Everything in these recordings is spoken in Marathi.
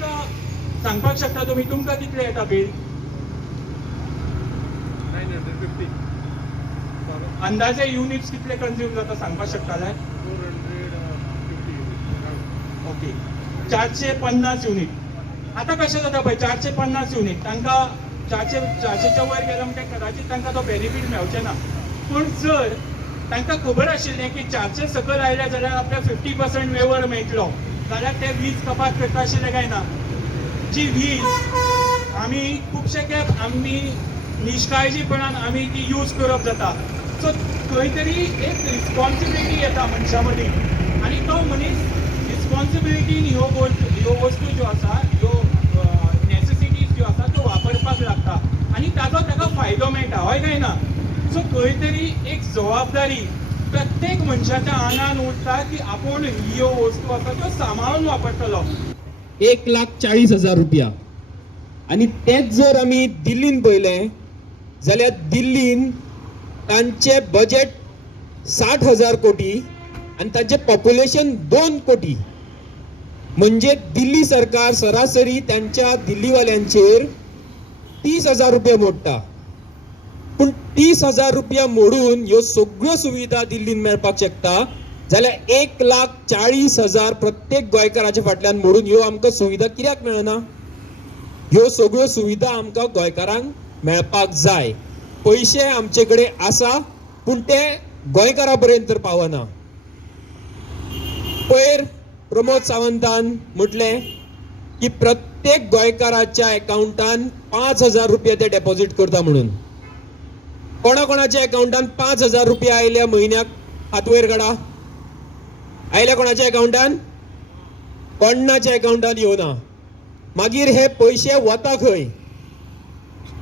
तुमकां सांगपाक शकता तुमी तुमकां कितले येता बील? 950. अंदाजे युनिट्स कितले कंज्यूम जाता सांगपाक शकताले? 450. Okay, 450 unit. आता कशें जाता पळय, 450 युनिट तांकां 400च्या वयर गेलो म्हणटकीर कदाचित तांकां तो बेनिफीट मेळचें ना. पूण जर तांकां खबर आशिल्लें की 400 सकयल आयले जाल्यार आपल्याक 50% वेवर मेळटलो, जाल्यार ते वीज कपात करता आशिल्ले काय ना? जी वीज आमी खुबशे खेप आमी निश्काळजीपणान आमी ती यूज करप जाता. सो खंय तरी एक रिस्पॉन्सिबिलिटी येता मनशा मदीं, आनी तो मनीस रिस्पॉन्सिबिलिटीन ह्यो वस्तू ज्यो आसा, ह्यो नेसेसिटीज ज्यो आसा त्यो वापरपाक लागता आनी ताजो ताका फायदो मेळटा, हय काय ना? सो खंय तरी एक जबाबदारी प्रत्येक मनशाच्या आंगान उरता की आपूण ह्यो वस्तू आसा त्यो सांबाळून वापरतलो. 1,40,000 रुपया. आणि तेच जर आमी दिल्लीन पळयलें जाल्यार दिल्लीन तांचे बजेट 60,000 कोटी आणि तांचे पॉप्युलेशन 2 कोटी. म्हणजे दिल्ली सरकार सरासरी त्यांच्या दिल्लीवाल्यांचेर 30,000 रुपया मोडटा. पण 30,000 रुपया मोडून ह्यो सगळ्यो सुविधा दिल्लीन मेळपाक शकता जाल्यार 1,40,000 प्रत्येक गोंयकाराच्या फाटल्यान मोडून ह्यो आमकां सुविधा कित्याक मेळना? ह्यो सगळ्यो सुविधा आमकां गोंयकारांक मेळपाक जाय. पैसे आमचे कडेन आसा पूण ते गोंयकारा पर्यंत तर पावना. पयर प्रमोद सावंतान म्हटलें की प्रत्येक गोंयकाराच्या अकाउंटान 5,000 रुपया ते डेपॉझिट करता म्हणून. कोणाच्या अकाउंटान 5,000 रुपया आयल्या म्हयन्याक हात वयर काडा. आयल्या कोणाच्या अकाउंटान? कोणाच्या अकाउंटान येवना. मागीर हे पैसे वता खंय?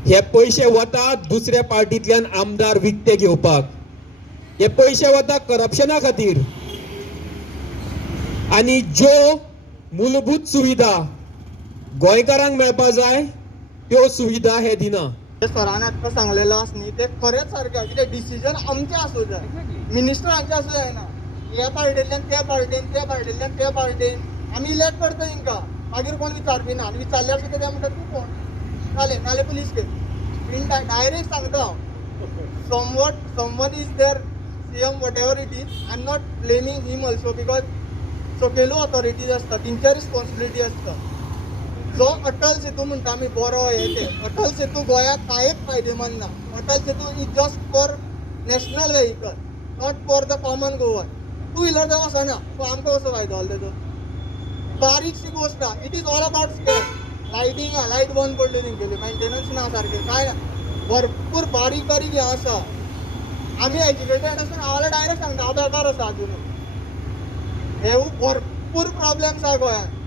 हे पैसे वता दुसऱ्या पार्टींतल्यान आमदार विकते घेवपाक. हे पैसे वता करप्शना खातीर. आणि ज्यो मूलभूत सुविधा गोंयकारांक मेळपा जाय त्यो सुविधा हे दिना. सरान आतां सांगलेलो आसा न्ही ते खरेंच सारकें, कितें डिसिजन आमचें आसूं जाय, मिनिस्टरांचें आसूं जायना. ह्या पार्टींतल्यान त्या पार्टीन, त्या पार्टींतल्यान त्या पार्टीन आमी इलेक्ट करता हिंकां, मागीर कोण विचारपी ना. आनी विचारल्यार सुद्दां ते म्हणटात तूं कोण, नाले पुलीस केस. डायरेक्ट सांगता हांव, someone is there, CM whatever it is, I'm not blaming him also because सकयलो ऑथॉरिटीज आसता तेंच्या रिस्पॉन्सिबिलिटी आसता. जो अटल सेतू म्हणटा आमी बरो हे ते, अटल सेतू गोंयाक कांयच फायदेमंद ना. Atal Setu is just for national vehicle, not for the common Goan. Two wheeler जर वचना सो आमकां कसो फायदो जालो तेजो? बारीकशी गोश्ट आहा, it is all about scam. Lighting आहा, लायट बंद पडली तेंगेली, मेंटेनन्स ना सारकें, कांय ना. भरपूर बारीक बारीक हें आसा. आमी एज्युकेटेड आसून हांव डायरेक्ट सांगता हांव बेकार आसा अजुनूय. हे भरपूर प्रॉब्लेम्स आहा गोंयांत.